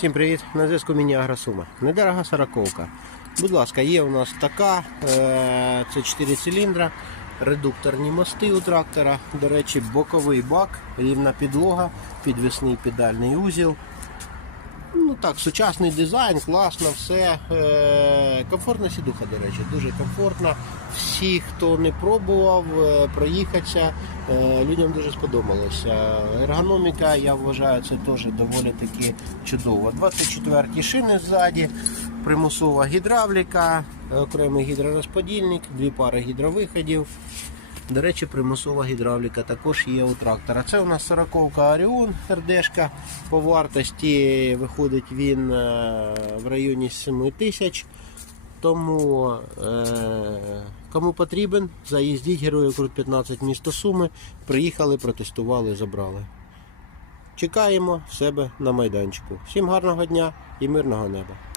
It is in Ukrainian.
Всім привіт! На зв'язку міні Агросума. Недорога сороковка. Будь ласка, є у нас така. е, Це 4 циліндра, редукторні мости у трактора. До речі, боковий бак, рівна підлога, підвісний педальний узіл. Ну так, сучасний дизайн, класно, все. Е, комфортна сідуха, до речі, дуже комфортна. Всі, хто не пробував е, проїхатися, е, людям дуже сподобалося. Ергономіка, я вважаю, це теж доволі таки чудово. 24 шини ззаді, примусова гідравліка, окремий гідророзподільник, дві пари гідровиходів. До речі, примусова гідравліка також є у трактора. Це у нас 40-ка Оріон РДшка. По вартості виходить він е, в районі 7 тисяч. Тому е, кому потрібен, заїздіть Герою Крут 15 місто Суми. Приїхали, протестували, забрали. Чекаємо в себе на майданчику. Всім гарного дня і мирного неба.